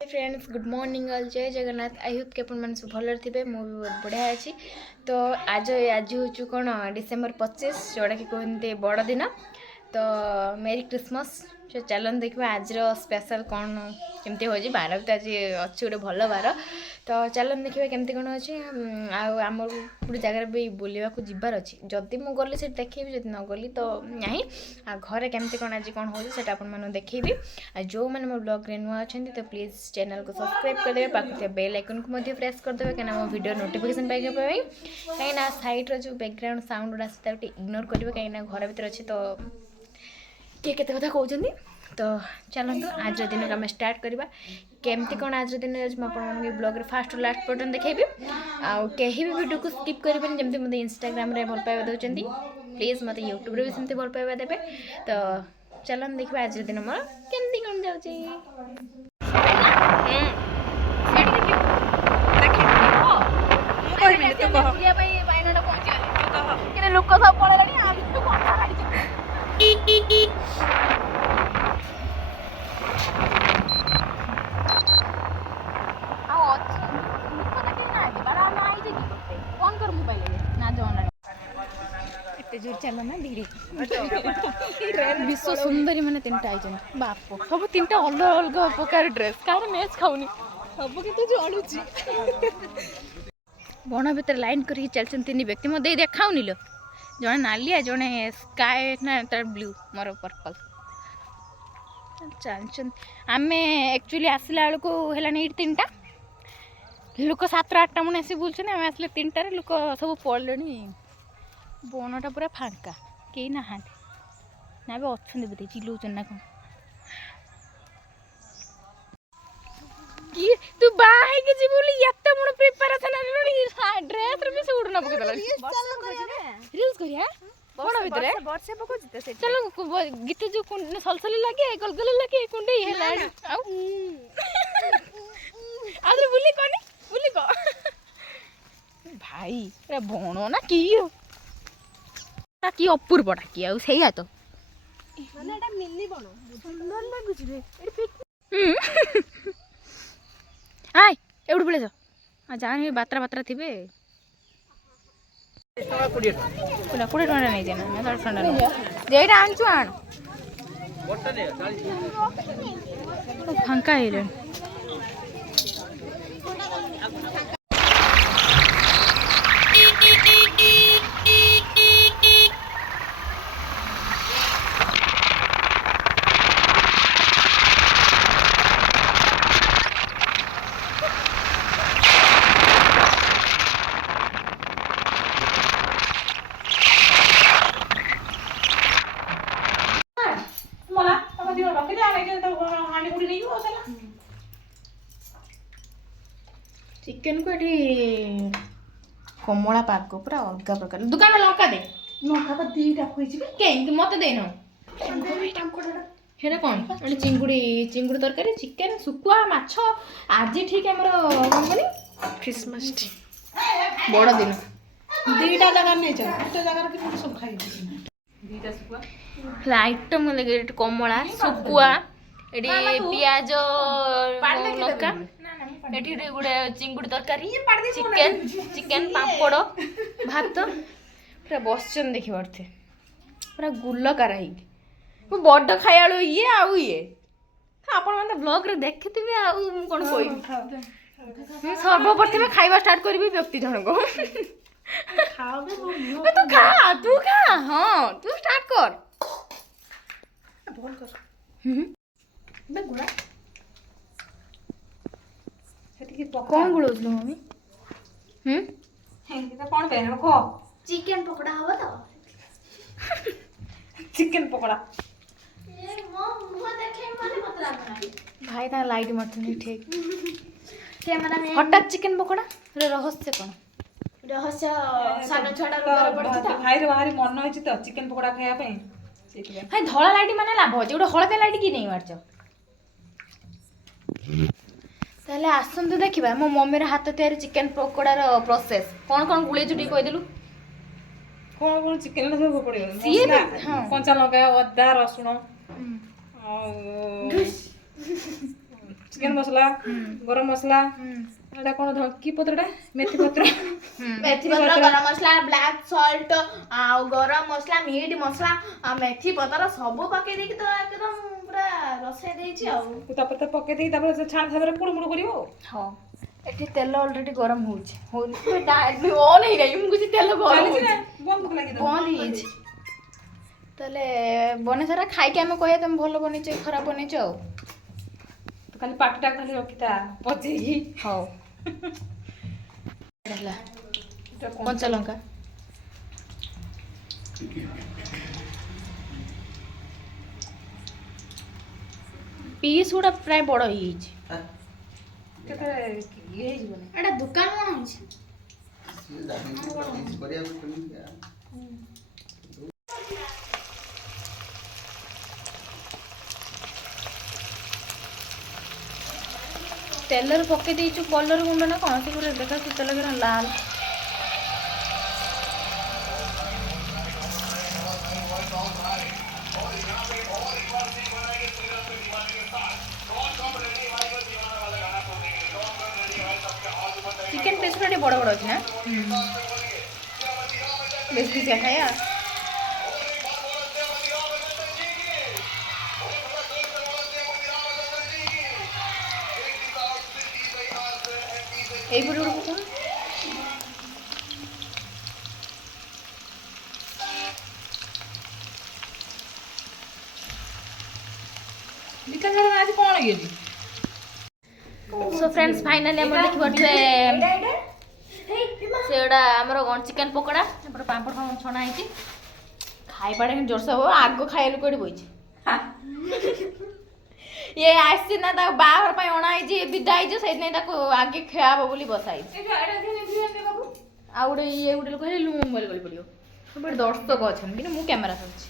Friends good morning all जय Jagannath I hope कि अपन सब भल थे मु भी बहुत बढ़िया अच्छी। तो आज हूँ कौन डिसेम्बर 25 जोड़ा कि कहते बड़ दिन। तो मेरी क्रिसमस चलन देखा आज स्पेशल कौन केमती हो बार भी तो आज अच्छी गोटे भल बार। तो चलन देखा केमती कौन अच्छी आम गोटे जगार भी बुलवा जबार अच्छी जदि मुझे गली से देखी जब न गली तो ना घरे केमती कौन आज कौन होटा आपको देखी जो मैंने मो ब्लॉग रे नुआ अच्छा तो प्लीज चैनल को सब्सक्राइब करदे पाखे बेल आइकन को प्रेस करदे कहीं मो वीडियो नोटिफिकेशन पाइबा कहीं साइड रो जो बैकग्राउंड साउंड गुड़ा से इग्नोर करेंगे कहीं घर भर अच्छे तो किए केते कथा कहते। तो चलते आज दिन को आम स्टार्ट करवा केमती कौन आज दिन मुझे ब्लॉग फास्ट लास्ट पर्यटन देखी आउ कहीं भी वीडियो को स्किप करेंगे जमी मतलब इंस्टाग्राम रे भल पाइबा दौरान प्लीज मत यूट्यूब रे भी सेमती भल पाइबा देवे। तो चलन देखा आज दिन मोर केमती कौन जाऊँगी लोक सब चलना दीदी विश्व सुंदरी मैंने तीन बाप सब तीन अलग अलग प्रकार ड्रेस कहीं मैच खाऊनी सब कि जलुची बण भर लाइन कर चलते तीन व्यक्ति मत देखाऊनी लो जड़े नालिया जड़े स्काए ना तर ब्लू मोर पर्पल चलते आम एक्चुअली आसला बेलू है तीन टा लोक 7-8टा मुझे आसी बुलूँ आम आसले 3टार लोक सब पड़े बनटा पूरा फांका कहीं ना ना भी अच्छा बोधे चिल्लाऊन ना कौन कि तू बाहर के जी बोली यात्ता मुड़ प्रिपरेशन ड्रेस रे भी से उड़ना पके दला रील्स करिया बड़ा भीतर वर्षे पको जिते से चलो गीत जो सलसली लागे गलगल लागे कुंडे हे लाड आउ आदरे बुली कोनी बुली को भाई रे भणो ना की कि अपूर्वटा कि आउ सेया तो माने एटा मिनी बणो सुंदर लागुछ रे आय एउड पळे जा आ जानी बात्रा बात्रा थिबे 20 टका नहीं देना मैं 60 टका नहीं जेटा आनछु आन फांका हेले चिकेन को ये कमला पाग पूरा अलग प्रकार दुकान लंका दे लंका तो दीटा खोजी कहीं मत देन हेरा कौन एटे चिंगुड़ी चिंगुड़ी तरकारी चिकेन सुकुआ माछ आज ठीक आमर कौन क्रिसमस बड़ दिन दीटा जगह नहीं गोटे जगह कि सब खाई दीटा सुकुआ आइटम लगे कमला सुकुआ एटी पियाज लंका एटी गोटे चिंगुड़ी तरकारी चिकेन चिकेन पापड़ भात पूरा बसन देखी पारे पूरा गुलकार हो बड़ खाया ये आउ ये आपण मैंने ब्लॉग रे देखी कौन कह सर्वप्रथम खाइबा स्टार्ट करी व्यक्ति जन को तू खा हाँ तू स्टार्ट कर कौन गुड़ौल मम्मी कौन पहन को चिकेन पकोड़ा हवा तो चिकेन पकोड़ा भाई ता लाइट मारथुनी ठीक के माने हठात चिकेन पकोड़ा रे रहस्य कौन रहस्य सानो छोटा रुपर पड़छि त भाई रे बाहरी मन होछि तो चिकेन पकोड़ा खाया पे भाई धला लाइट माने लाभ होछि गोटे हळदे लाइट की नहीं मारछ ताले आसंतु देखिबा मो मम्मी रे हाथ तयारी चिकेन पकोड़ार प्रोसेस कौन कौन गुळे जुटी कहि देलु कौन कौन चिकेन सब पड़े सीए हां कंचा लगा अदा रसुण ଚିକେନ ମସଲା ଗରମ ମସଲା ଏଟା କଣ କି ପତ୍ରଟା ମେଥି ପତ୍ର मेथी पत्र गरम मसला ब्लैक सॉल्ट आ गरम मसला मीट मसला आ मेथी पत्र सब पके देकी तो एकदम पूरा रसे देछि आ ତାପରେ ତ ପକେଇ ଦେଇକି ତାପରେ ସେ ଛାଣ ସାବରେ କୁଡୁ ମୁଡୁ କରିବ ହଁ ଏଠି ତେଲ ଅଲରେଡି ଗରମ ହଉଛି ऑन ही रही मुझे तेल गरम ଚାଲିଛି ନା ବନ୍ଦ ଲାଗି ଦବ बंद ହେଇଛି ତାହେଲେ ବନେ ସାରା ଖାଇକି ଆମେ କହିବା ତମେ ଭଲ ବନେଇଛ କି ଖରାପ ବନେଇଛ ଆଉ ତୁ ଖାଲି ପାଟିଟା ଖାଲି ରଖିଥା ପଚେଇକି ହଉ ହେଲା ଏଟା କଣ କଞ୍ଚା ଲଙ୍କା ପିସ୍ ଗୁଡ଼ା ପ୍ରାୟ ବଡ଼ ହେଇଯାଇଛି କେତେବେଳେ ଇଏ ହେଇଯିବନି एटा दुकान कोन होछि ତେଲରେ ପକେଇ ଦେଇଛୁ କଲର ଗୁଣ୍ଡ ନା କ'ଣ ସେ ପୁରା ଦେଖା ତେଲ ପୁରା ଲାଲ ଚିକେନ ପିସ୍ ଗୁଡ଼ା ଟିକେ ବଡ଼ ବଡ଼ ଅଛି ନା ବେଶୀ ପିସିଆ ଖାଇବା এইপଟେ ଗୋଟେ ପକାଅ ଚିକେନ ଝୋଳ ଆଜି କଣ ଇଏ ଅଛି ସୋ ଫ୍ରେଣ୍ଡସ୍ ଫାଇନାଲି ଆମର ଦେଖିପାରୁଥିବେ ସେଗୁଡ଼ା ଆମର କ'ଣ ଚିକେନ ପକୋଡ଼ା ଏପଟେ ପାମ୍ପଡ଼ ଫାମ୍ପଡ଼ ଛଣା ହେଇଛି ଖାଇବାଟା କିନ୍ତୁ ଜୋରସେ ହବ ଆଗ ଖାଇବା ଲୋକ ଏଠି ବଇଛି ଇଏ ଆସିଛି ନା ତାକୁ ବାହାଘର ପାଇଁ ଅଣା ହେଇଛି ବିଦା ହେଇଛି ସେଇଥିପାଇଁ ତାକୁ ଆଗେ ଖିଆ ହବ ବୋଲି ବସା ହେଇଛି ଆଉ ଗୋଟେ ଇଏ ଗୋଟେ ଲୋକ ହେଲେ ମୋବାଇଲ ଗଳି ପଡ଼ିବ ଗୋଟେ ଦର୍ଶକ ଅଛନ୍ତି କିନ୍ତୁ ମୁଁ କ୍ୟାମେରା ଧରୁଛି